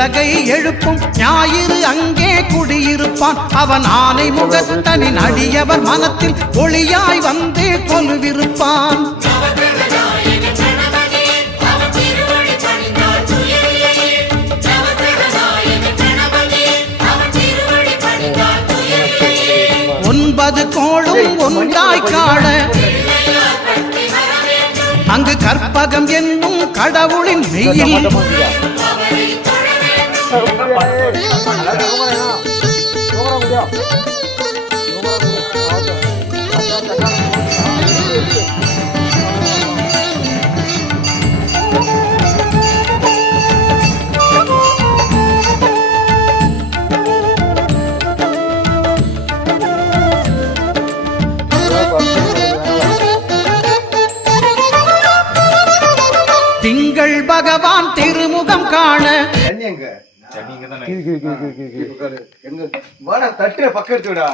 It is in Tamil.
உலகை எழுப்பும் ஞாயிறு அங்கே குடியிருப்பான். அவன் ஆனை முகத்தனின் அடியவர் மனத்தில் ஒளியாய் வந்து கொலுவிருப்பான். ஒன்பது கோளும் ஒன்றாய் காண அங்கு கற்பகம் என்னும் கடவுளின் மெய்யில் திங்கள் பகவான் திருமுகம் காண தட்டு பக்கம் எடுத்துடா